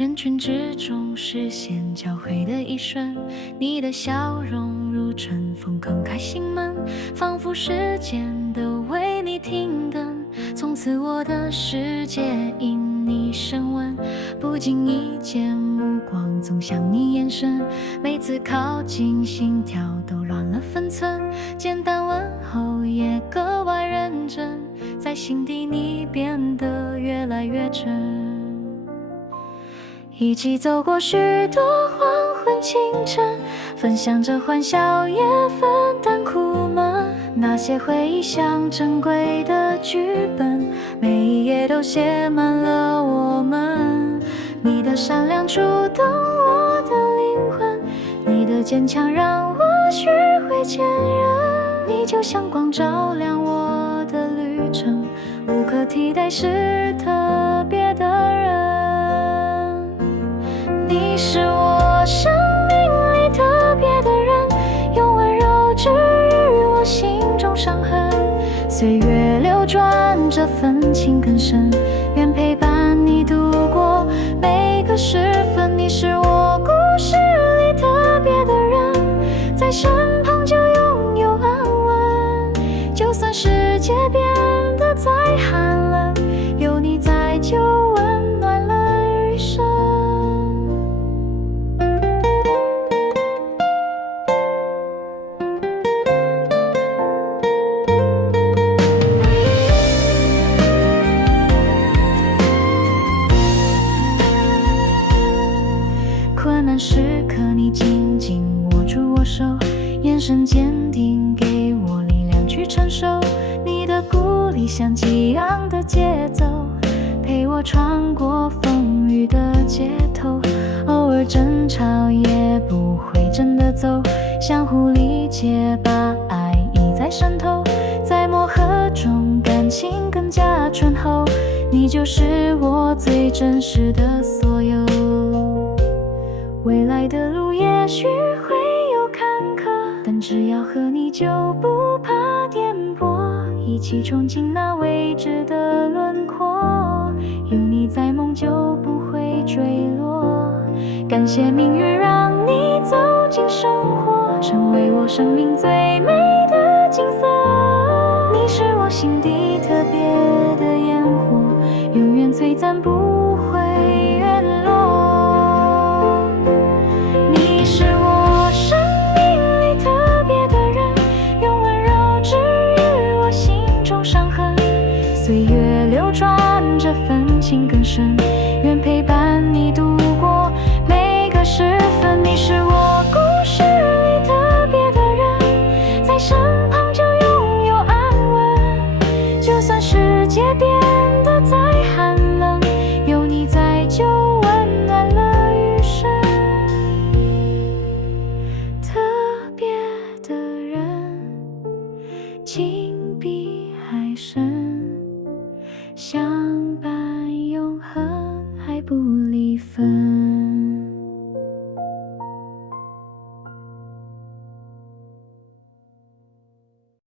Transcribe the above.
人群之中视线交汇的一瞬，你的笑容如春风慷慨心门，仿佛时间都为你停顿。从此我的世界因你升温，不经意间目光总向你延伸，每次靠近心跳都乱了分寸，简单问候也格外认真，在心底你变得越来越真。一起走过许多黄昏清晨，分享着欢笑也分担苦闷，那些回忆像珍贵的剧本，每一页都写满了我们。你的善良触动我的灵魂，你的坚强让我学会坚韧，你就像光照亮我的旅程，无可替代是特别的人。你是我生命里特别的人，用温柔治愈我心中伤痕，岁月流转，这份情更深，愿陪伴你度过每个时分。你是我故事里特别的人，在身旁就拥有安稳，就算世界变得再寒冷，有你在就温暖了余生。困难时刻你紧紧握住我手，眼神坚定给我力量去承受，你的鼓励像激昂的节奏，陪我穿过风雨的街头，偶尔争吵也不会真的走，相互理解把爱意在渗透，在磨合中感情更加醇厚，你就是我最真实的所有。未来的路也许会有坎坷，但只要和你就不怕颠簸，一起憧憬那未知的轮廓，有你在梦就不会坠落，感谢命运让你走进生活，成为我生命最美的景色。你是我心底特别的烟火，永远璀璨不会陨落。你是我生命里特别的人，用温柔治愈我心中伤痕，岁月流转，这份情更深，愿陪伴你度过每个时分。你是我故事里特别的人，在身旁就拥有安稳，就算世界变得再寒冷，有你在就温暖了余生。特别的人，情比海深。